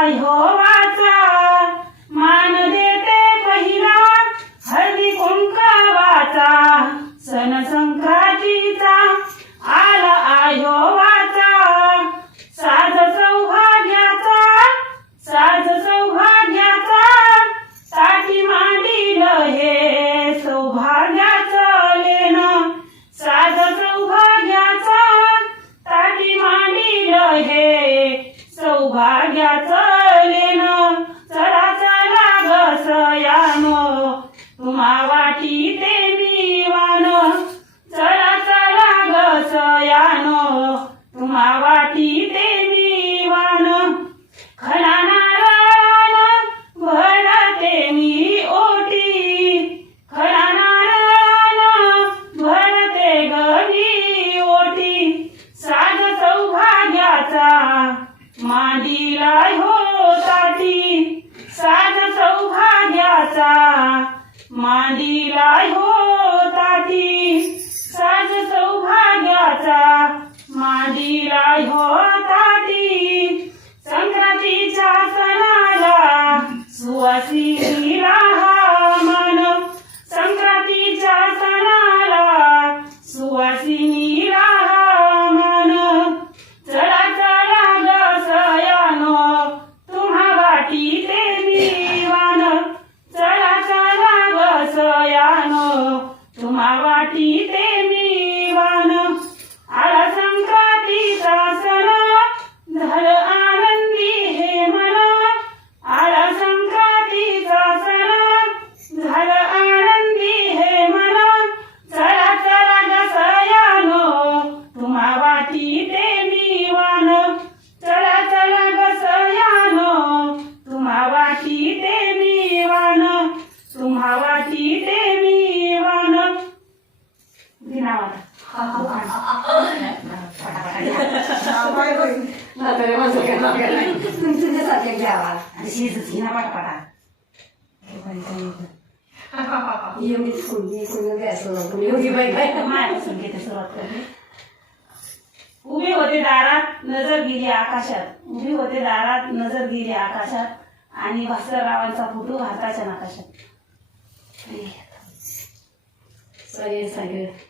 তাই হয় घ्यावा. आणि उभी होते दारात नजर गेली आकाशात. उभी होते दारात नजर गेली आकाशात. आणि भास्कररावांचा फोटो हाताच्या नकाशात. सगळे सगळे.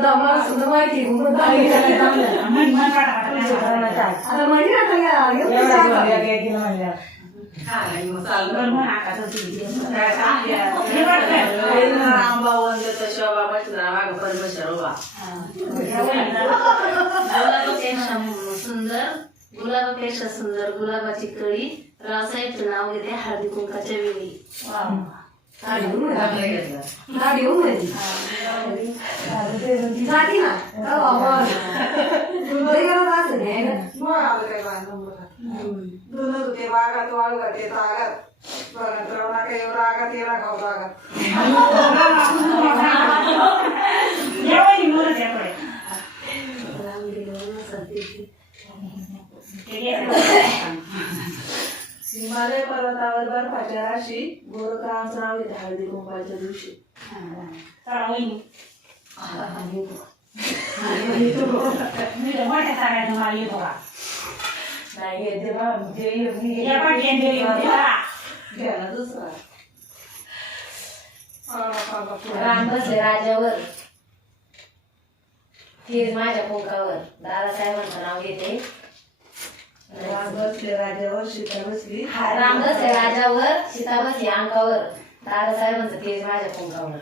मुद्दा मला सुद्धा माहिती मुद्दा आता म्हणजे आता गुलाबापेक्षा सुंदर गुलाबापेक्षा सुंदर गुलाबाची कळी रावसाहेबचं नाव घेते हळदी कुंकाच्या वेळी दोनच होते बागात वाळगात येत आगात बघत राहू नका एवढं आगात ये खाऊ बागात या वहिनी मोरच याकडे. ते घे. हिमालय बर्फाच्या राशी गोरखांचं नाव येते हळदी कुंकवाच्या दिवशी चला वहिनी. मी तर मोठ्या साड्या तुम्हाला येतो का? नाही येते बा जे येते या पाठीने दिली होती का? घ्यायला दुसरा राम बसले राजावर तीर माझ्या कुंकावर दादासाहेबांचं नाव घेते राम बसले. राजावर सीता बसली राम बसले राजावर सीता बसली अंकावर दादासाहेबांचं तेज माझ्या कुंकावर